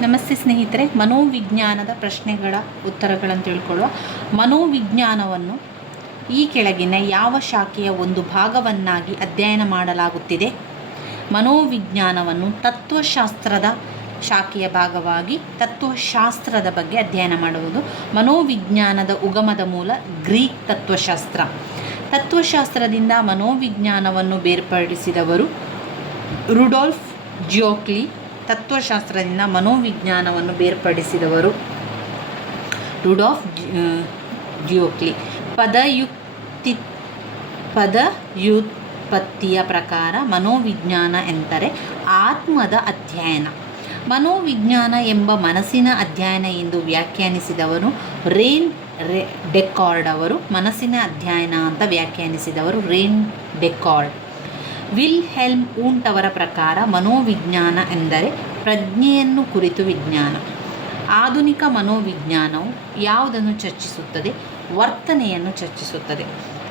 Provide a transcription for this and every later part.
ನಮಸ್ತೆ ಸ್ನೇಹಿತರೆ, ಮನೋವಿಜ್ಞಾನದ ಪ್ರಶ್ನೆಗಳ ಉತ್ತರಗಳನ್ನು ತಿಳ್ಕೊಳ್ಳುವ ಮನೋವಿಜ್ಞಾನವನ್ನು ಈ ಕೆಳಗಿನ ಯಾವ ಶಾಖೆಯ ಒಂದು ಭಾಗವನ್ನಾಗಿ ಅಧ್ಯಯನ ಮಾಡಲಾಗುತ್ತಿದೆ? ಮನೋವಿಜ್ಞಾನವನ್ನು ತತ್ವಶಾಸ್ತ್ರದ ಶಾಖೆಯ ಭಾಗವಾಗಿ ತತ್ವಶಾಸ್ತ್ರದ ಬಗ್ಗೆ ಅಧ್ಯಯನ ಮಾಡುವುದು ಮನೋವಿಜ್ಞಾನದ ಉಗಮದ ಮೂಲ ಗ್ರೀಕ್ ತತ್ವಶಾಸ್ತ್ರ. ತತ್ವಶಾಸ್ತ್ರದಿಂದ ಮನೋವಿಜ್ಞಾನವನ್ನು ಬೇರ್ಪಡಿಸಿದವರು ರುಡೋಲ್ಫ್ ಜಿಯೋಕ್ಲಿ ತತ್ವಶಾಸ್ತ್ರದಿಂದ ಮನೋವಿಜ್ಞಾನವನ್ನು ಬೇರ್ಪಡಿಸಿದವರು ರುಡಾಫ್ ಜಿಯೋಕ್ಲಿ. ಪದಯುಕ್ತಿ, ಪದಯುತ್ಪತ್ತಿಯ ಪ್ರಕಾರ ಮನೋವಿಜ್ಞಾನ ಎಂದರೆ ಆತ್ಮದ ಅಧ್ಯಯನ. ಮನೋವಿಜ್ಞಾನ ಎಂಬ ಮನಸ್ಸಿನ ಅಧ್ಯಯನ ಎಂದು ವ್ಯಾಖ್ಯಾನಿಸಿದವರು ರೇನ್ ರೆ, ಡೆಕಾರ್ಡ್ ಅವರು. ಮನಸ್ಸಿನ ಅಧ್ಯಯನ ಅಂತ ವ್ಯಾಖ್ಯಾನಿಸಿದವರು rain Descartes. Wilhelm Wundt ಅವರ ಪ್ರಕಾರ ಮನೋವಿಜ್ಞಾನ ಎಂದರೆ ಪ್ರಜ್ಞೆಯನ್ನು ಕುರಿತು ವಿಜ್ಞಾನ. ಆಧುನಿಕ ಮನೋವಿಜ್ಞಾನವು ಯಾವುದನ್ನು ಚರ್ಚಿಸುತ್ತದೆ? ವರ್ತನೆಯನ್ನು ಚರ್ಚಿಸುತ್ತದೆ.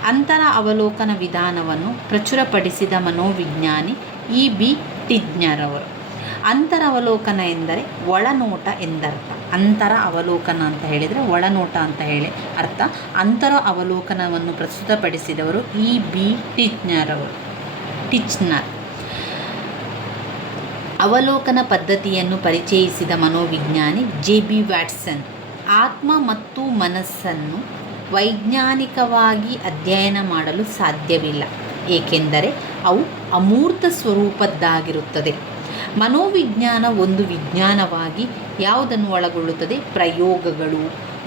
ಅಂತರ ಅವಲೋಕನ ವಿಧಾನವನ್ನು ಪ್ರಚುರಪಡಿಸಿದ ಮನೋವಿಜ್ಞಾನಿ ಇ ಬಿ ಟಿಜ್ಞರವರು ಅಂತರ ಅವಲೋಕನ ಎಂದರೆ ಒಳನೋಟ ಎಂದರ್ಥ. ಅಂತರ ಅವಲೋಕನ ಅಂತ ಹೇಳಿದರೆ ಒಳನೋಟ ಅಂತ ಹೇಳಿ ಅರ್ಥ. ಅಂತರ ಅವಲೋಕನವನ್ನು ಪ್ರಸ್ತುತಪಡಿಸಿದವರು ಇ ಬಿ ಟಿಜ್ಞರವರು ಟಿಚ್ನರ್. ಅವಲೋಕನ ಪದ್ಧತಿಯನ್ನು ಪರಿಚಯಿಸಿದ ಮನೋವಿಜ್ಞಾನಿ ಜೆ ಬಿ ವ್ಯಾಟ್ಸನ್, ಆತ್ಮ ಮತ್ತು ಮನಸ್ಸನ್ನು ವೈಜ್ಞಾನಿಕವಾಗಿ ಅಧ್ಯಯನ ಮಾಡಲು ಸಾಧ್ಯವಿಲ್ಲ, ಏಕೆಂದರೆ ಅವು ಅಮೂರ್ತ ಸ್ವರೂಪದ್ದಾಗಿರುತ್ತದೆ. ಮನೋವಿಜ್ಞಾನ ಒಂದು ವಿಜ್ಞಾನವಾಗಿ ಯಾವುದನ್ನು ಒಳಗೊಳ್ಳುತ್ತದೆ? ಪ್ರಯೋಗಗಳು,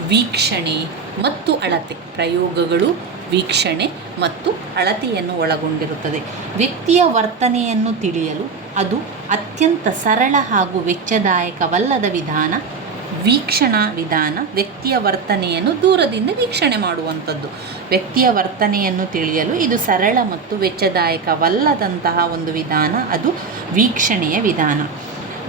ವೀಕ್ಷಣೆ ಮತ್ತು ಅಳತೆ. ಪ್ರಯೋಗಗಳು ವೀಕ್ಷಣೆ ಮತ್ತು ಅಳತೆಯನ್ನು ಒಳಗೊಂಡಿರುತ್ತದೆ. ವ್ಯಕ್ತಿಯ ವರ್ತನೆಯನ್ನು ತಿಳಿಯಲು ಅದು ಅತ್ಯಂತ ಸರಳ ಹಾಗೂ ವೆಚ್ಚದಾಯಕವಲ್ಲದ ವಿಧಾನ. ವೀಕ್ಷಣಾ ವಿಧಾನ ವ್ಯಕ್ತಿಯ ವರ್ತನೆಯನ್ನು ದೂರದಿಂದ ವೀಕ್ಷಣೆ ಮಾಡುವಂಥದ್ದು. ವ್ಯಕ್ತಿಯ ವರ್ತನೆಯನ್ನು ತಿಳಿಯಲು ಇದು ಸರಳ ಮತ್ತು ವೆಚ್ಚದಾಯಕವಲ್ಲದಂತಹ ಒಂದು ವಿಧಾನ. ಅದು ವೀಕ್ಷಣೆಯ ವಿಧಾನ.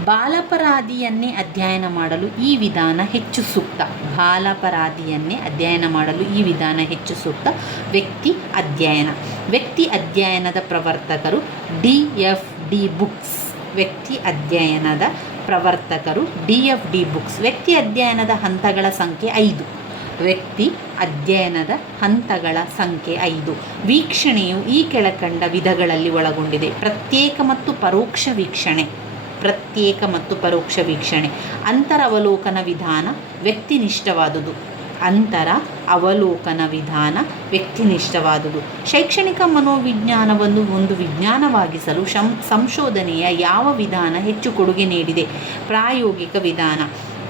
ಬಾಲಪರಾಧಿಯನ್ನೇ ಅಧ್ಯಯನ ಮಾಡಲು ಈ ವಿಧಾನ ಹೆಚ್ಚು ಸೂಕ್ತ. ಬಾಲಪರಾಧಿಯನ್ನೇ ಅಧ್ಯಯನ ಮಾಡಲು ಈ ವಿಧಾನ ಹೆಚ್ಚು ಸೂಕ್ತ. ವ್ಯಕ್ತಿ ಅಧ್ಯಯನ. ವ್ಯಕ್ತಿ ಅಧ್ಯಯನದ ಪ್ರವರ್ತಕರು ಡಿ ಎಫ್ ಡಿ ಬುಕ್ಸ್. ವ್ಯಕ್ತಿ ಅಧ್ಯಯನದ ಪ್ರವರ್ತಕರು ಡಿ ಎಫ್ ಡಿ ಬುಕ್ಸ್. ವ್ಯಕ್ತಿ ಅಧ್ಯಯನದ ಹಂತಗಳ ಸಂಖ್ಯೆ ಐದು. ವ್ಯಕ್ತಿ ಅಧ್ಯಯನದ ಹಂತಗಳ ಸಂಖ್ಯೆ ಐದು. ವೀಕ್ಷಣೆಯು ಈ ಕೆಳಕಂಡ ವಿಧಗಳಲ್ಲಿ ಒಳಗೊಂಡಿದೆ. ಪ್ರತ್ಯೇಕ ಮತ್ತು ಪರೋಕ್ಷ ವೀಕ್ಷಣೆ. ಪ್ರತ್ಯೇಕ ಮತ್ತು ಪರೋಕ್ಷ ವೀಕ್ಷಣೆ. ಅಂತರ ಅವಲೋಕನ ವಿಧಾನ ವ್ಯಕ್ತಿನಿಷ್ಠವಾದುದು. ಅಂತರ ಅವಲೋಕನ ವಿಧಾನ ವ್ಯಕ್ತಿನಿಷ್ಠವಾದುದು. ಶೈಕ್ಷಣಿಕ ಮನೋವಿಜ್ಞಾನವನ್ನು ಒಂದು ವಿಜ್ಞಾನವಾಗಿಸಲು ಶಂ, ಸಂಶೋಧನೆಯ ಯಾವ ವಿಧಾನ ಹೆಚ್ಚು ಕೊಡುಗೆ ನೀಡಿದೆ? ಪ್ರಾಯೋಗಿಕ ವಿಧಾನ.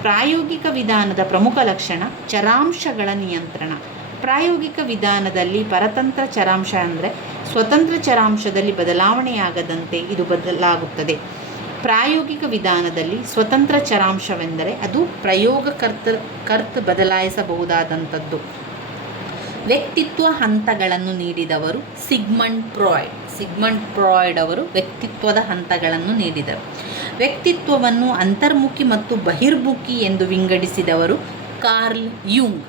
ಪ್ರಾಯೋಗಿಕ ವಿಧಾನದ ಪ್ರಮುಖ ಲಕ್ಷಣ ಚರಾಂಶಗಳ ನಿಯಂತ್ರಣ. ಪ್ರಾಯೋಗಿಕ ವಿಧಾನದಲ್ಲಿ ಪರತಂತ್ರ ಚರಾಂಶ ಅಂದರೆ ಸ್ವತಂತ್ರ ಚರಾಂಶದಲ್ಲಿ ಬದಲಾವಣೆಯಾಗದಂತೆ ಇದು ಬದಲಾಗುತ್ತದೆ. ಪ್ರಾಯೋಗಿಕ ವಿಧಾನದಲ್ಲಿ ಸ್ವತಂತ್ರ ಚರಾಂಶವೆಂದರೆ ಅದು ಪ್ರಯೋಗಕರ್ತ ಕರ್ತ ಬದಲಾಯಿಸಬಹುದಾದಂಥದ್ದು. ವ್ಯಕ್ತಿತ್ವ ಹಂತಗಳನ್ನು ನೀಡಿದವರು ಸಿಗ್ಮಂಡ್ ಪ್ರಾಯ್ಡ್ ಸಿಗ್ಮಂಡ್ ಪ್ರಾಯ್ಡ್ ಅವರು ವ್ಯಕ್ತಿತ್ವದ ಹಂತಗಳನ್ನು ನೀಡಿದರು. ವ್ಯಕ್ತಿತ್ವವನ್ನು ಅಂತರ್ಮುಖಿ ಮತ್ತು ಬಹಿರ್ಮುಖಿ ಎಂದು ವಿಂಗಡಿಸಿದವರು ಕಾರ್ಲ್ ಯುಂಗ್.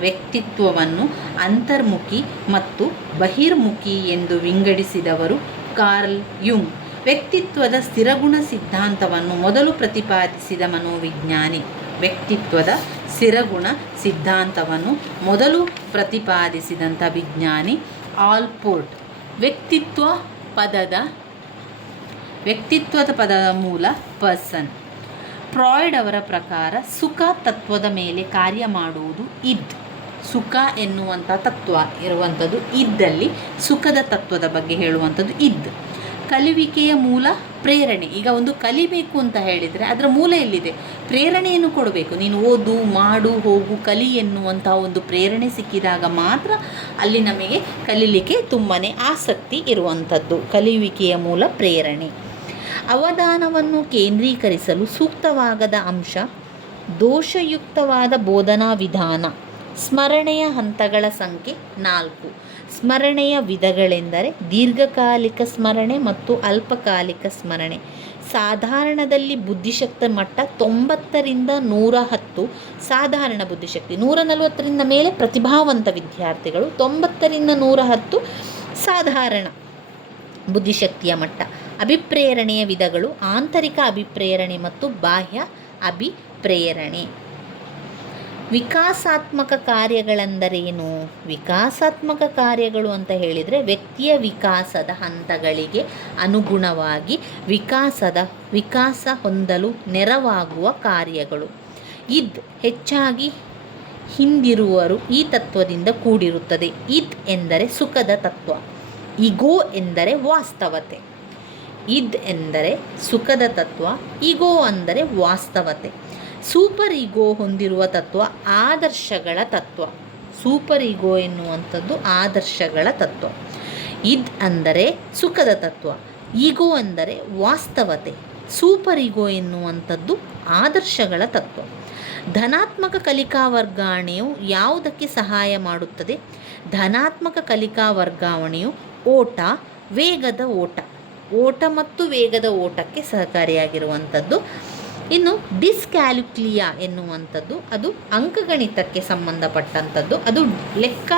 ವ್ಯಕ್ತಿತ್ವವನ್ನು ಅಂತರ್ಮುಖಿ ಮತ್ತು ಬಹಿರ್ಮುಖಿ ಎಂದು ವಿಂಗಡಿಸಿದವರು ಕಾರ್ಲ್ ಯುಂಗ್. ವ್ಯಕ್ತಿತ್ವದ ಸ್ಥಿರಗುಣ ಸಿದ್ಧಾಂತವನ್ನು ಮೊದಲು ಪ್ರತಿಪಾದಿಸಿದ ಮನೋವಿಜ್ಞಾನಿ. ವ್ಯಕ್ತಿತ್ವದ ಸ್ಥಿರಗುಣ ಸಿದ್ಧಾಂತವನ್ನು ಮೊದಲು ಪ್ರತಿಪಾದಿಸಿದಂಥ ವಿಜ್ಞಾನಿ ಆಲ್ಪೋರ್ಟ್. ವ್ಯಕ್ತಿತ್ವ ಪದದ, ವ್ಯಕ್ತಿತ್ವದ ಪದದ ಮೂಲ ಪರ್ಸನ್. ಫ್ರಾಯ್ಡ್ ಅವರ ಪ್ರಕಾರ ಸುಖ ತತ್ವದ ಮೇಲೆ ಕಾರ್ಯ ಮಾಡುವುದು ಇದ್. ಸುಖ ಎನ್ನುವಂಥ ತತ್ವ ಇರುವಂಥದ್ದು ಇದ್ದಲ್ಲಿ ಸುಖದ ತತ್ವದ ಬಗ್ಗೆ ಹೇಳುವಂಥದ್ದು ಇದ್. ಕಲಿಯುವಿಕೆಯ ಮೂಲ ಪ್ರೇರಣೆ. ಈಗ ಒಂದು ಕಲಿಬೇಕು ಅಂತ ಹೇಳಿದರೆ ಅದರ ಮೂಲ ಎಲ್ಲಿದೆ? ಪ್ರೇರಣೆಯನ್ನು ಕೊಡಬೇಕು. ನೀನು ಓದು, ಮಾಡು, ಹೋಗು, ಕಲಿ ಎನ್ನುವಂತಹ ಒಂದು ಪ್ರೇರಣೆ ಸಿಕ್ಕಿದಾಗ ಮಾತ್ರ ಅಲ್ಲಿ ನಮಗೆ ಕಲೀಲಿಕ್ಕೆ ತುಂಬಾ ಆಸಕ್ತಿ ಇರುವಂಥದ್ದು. ಕಲಿಯುವಿಕೆಯ ಮೂಲ ಪ್ರೇರಣೆ. ಅವಧಾನವನ್ನು ಕೇಂದ್ರೀಕರಿಸಲು ಸೂಕ್ತವಾಗದ ಅಂಶ, ದೋಷಯುಕ್ತವಾದ ಬೋಧನಾ ವಿಧಾನ. ಸ್ಮರಣೆಯ ಹಂತಗಳ ಸಂಖ್ಯೆ ನಾಲ್ಕು. ಸ್ಮರಣೆಯ ವಿಧಗಳೆಂದರೆ ದೀರ್ಘಕಾಲಿಕ ಸ್ಮರಣೆ ಮತ್ತು ಅಲ್ಪಕಾಲಿಕ ಸ್ಮರಣೆ. ಸಾಧಾರಣದಲ್ಲಿ ಬುದ್ಧಿಶಕ್ತಿ ಮಟ್ಟ ತೊಂಬತ್ತರಿಂದ ನೂರ ಹತ್ತು ಸಾಧಾರಣ ಬುದ್ಧಿಶಕ್ತಿ. ನೂರ ನಲವತ್ತರಿಂದ ಮೇಲೆ ಪ್ರತಿಭಾವಂತ ವಿದ್ಯಾರ್ಥಿಗಳು, ತೊಂಬತ್ತರಿಂದ ನೂರ ಹತ್ತು ಸಾಧಾರಣ ಬುದ್ಧಿಶಕ್ತಿಯ ಮಟ್ಟ. ಅಭಿಪ್ರೇರಣೆಯ ವಿಧಗಳು, ಆಂತರಿಕ ಅಭಿಪ್ರೇರಣೆ ಮತ್ತು ಬಾಹ್ಯ ಅಭಿಪ್ರೇರಣೆ. ವಿಕಾಸಾತ್ಮಕ ಕಾರ್ಯಗಳೆಂದರೇನು? ವಿಕಾಸಾತ್ಮಕ ಕಾರ್ಯಗಳು ಅಂತ ಹೇಳಿದರೆ ವ್ಯಕ್ತಿಯ ವಿಕಾಸದ ಹಂತಗಳಿಗೆ ಅನುಗುಣವಾಗಿ ವಿಕಾಸದ, ವಿಕಾಸ ಹೊಂದಲು ನೆರವಾಗುವ ಕಾರ್ಯಗಳು. ಇದ್ ಹೆಚ್ಚಾಗಿ ಹಿಂದಿರುವರು ಈ ತತ್ವದಿಂದ ಕೂಡಿರುತ್ತದೆ. ಇದ್ ಎಂದರೆ ಸುಖದ ತತ್ವ. ಇಗೋ ಎಂದರೆ ವಾಸ್ತವತೆ. ಇದ್ ಎಂದರೆ ಸುಖದ ತತ್ವ. ಇಗೋ ಅಂದರೆ ವಾಸ್ತವತೆ. ಸೂಪರ್ ಈಗೋ ಹೊಂದಿರುವ ತತ್ವ ಆದರ್ಶಗಳ ತತ್ವ. ಸೂಪರ್ ಈಗೋ ಎನ್ನುವಂಥದ್ದು ಆದರ್ಶಗಳ ತತ್ವ. ಇದ್ ಅಂದರೆ ಸುಖದ ತತ್ವ. ಈಗೋ ಅಂದರೆ ವಾಸ್ತವತೆ. ಸೂಪರ್ ಈಗೋ ಎನ್ನುವಂಥದ್ದು ಆದರ್ಶಗಳ ತತ್ವ. ಧನಾತ್ಮಕ ಕಲಿಕಾ ವರ್ಗಾವಣೆಯು ಯಾವುದಕ್ಕೆ ಸಹಾಯ ಮಾಡುತ್ತದೆ? ಧನಾತ್ಮಕ ಕಲಿಕಾ ವರ್ಗಾವಣೆಯು ಓಟ, ವೇಗದ ಓಟ. ಓಟ ಮತ್ತು ವೇಗದ ಓಟಕ್ಕೆ ಸಹಕಾರಿಯಾಗಿರುವಂಥದ್ದು ಇನ್ನು ಡಿಸ್ಕ್ಯಾಲ್ಯುಕ್ಲಿಯಾ ಎನ್ನುವಂಥದ್ದು, ಅದು ಅಂಕಗಣಿತಕ್ಕೆ ಸಂಬಂಧಪಟ್ಟಂಥದ್ದು. ಅದು ಲೆಕ್ಕ,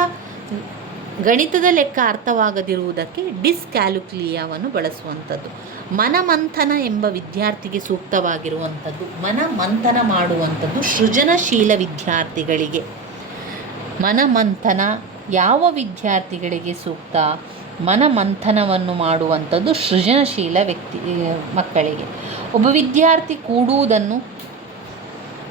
ಗಣಿತದ ಲೆಕ್ಕ ಅರ್ಥವಾಗದಿರುವುದಕ್ಕೆ ಡಿಸ್ಕ್ಯಾಲ್ಯುಕ್ಲಿಯಾವನ್ನು ಬಳಸುವಂಥದ್ದು. ಮನಮಂಥನ ಎಂಬ ವಿದ್ಯಾರ್ಥಿಗೆ ಸೂಕ್ತವಾಗಿರುವಂಥದ್ದು, ಮನಮಂಥನ ಮಾಡುವಂಥದ್ದು ಸೃಜನಶೀಲ ವಿದ್ಯಾರ್ಥಿಗಳಿಗೆ. ಮನಮಂಥನ ಯಾವ ವಿದ್ಯಾರ್ಥಿಗಳಿಗೆ ಸೂಕ್ತ? ಮನಮಂಥನವನ್ನು ಮಾಡುವಂಥದ್ದು ಸೃಜನಶೀಲ ವ್ಯಕ್ತಿ ಮಕ್ಕಳಿಗೆ. ಒಬ್ಬ ವಿದ್ಯಾರ್ಥಿ ಕೂಡುವುದನ್ನು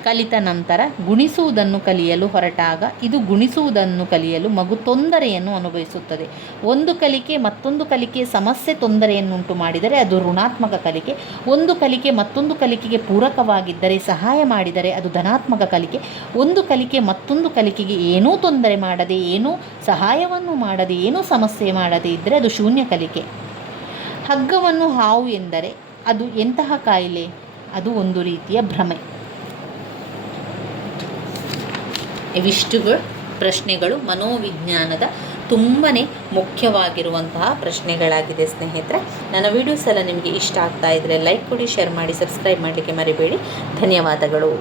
ಕಲಿತ ನಂತರ ಗುಣಿಸುವುದನ್ನು ಕಲಿಯಲು ಹೊರಟಾಗ ಇದು ಗುಣಿಸುವುದನ್ನು ಕಲಿಯಲು ಮಗು ತೊಂದರೆಯನ್ನು ಅನುಭವಿಸುತ್ತದೆ. ಒಂದು ಕಲಿಕೆ ಮತ್ತೊಂದು ಕಲಿಕೆ ಸಮಸ್ಯೆ ತೊಂದರೆಯನ್ನುಂಟು ಮಾಡಿದರೆ ಅದು ಋಣಾತ್ಮಕ ಕಲಿಕೆ. ಒಂದು ಕಲಿಕೆ ಮತ್ತೊಂದು ಕಲಿಕೆಗೆ ಪೂರಕವಾಗಿದ್ದರೆ, ಸಹಾಯ ಮಾಡಿದರೆ ಅದು ಧನಾತ್ಮಕ ಕಲಿಕೆ. ಒಂದು ಕಲಿಕೆ ಮತ್ತೊಂದು ಕಲಿಕೆಗೆ ಏನೂ ತೊಂದರೆ ಮಾಡದೆ, ಏನೂ ಸಹಾಯವನ್ನು ಮಾಡದೆ, ಏನೂ ಸಮಸ್ಯೆ ಮಾಡದೆ ಇದ್ದರೆ ಅದು ಶೂನ್ಯ ಕಲಿಕೆ. ಹಗ್ಗವನ್ನು ಹಾವು ಎಂದರೆ ಅದು ಎಂತಹ ಕಾಯಿಲೆ? ಅದು ಒಂದು ರೀತಿಯ ಭ್ರಮೆ. ಇವಿಷ್ಟುಗಳು ಪ್ರಶ್ನೆಗಳು ಮನೋವಿಜ್ಞಾನದ ತುಂಬನೇ ಮುಖ್ಯವಾಗಿರುವಂತಹ ಪ್ರಶ್ನೆಗಳಾಗಿದೆ ಸ್ನೇಹಿತರೆ. ನನ್ನ ವೀಡಿಯೋಸ್ ಎಲ್ಲ ನಿಮಗೆ ಇಷ್ಟ ಆಗ್ತಾ ಇದ್ದರೆ ಲೈಕ್ ಕೊಡಿ ಶೇರ್ ಮಾಡಿ ಸಬ್ಸ್ಕ್ರೈಬ್ ಮಾಡಲಿಕ್ಕೆ ಮರಿಬೇಡಿ. ಧನ್ಯವಾದಗಳು.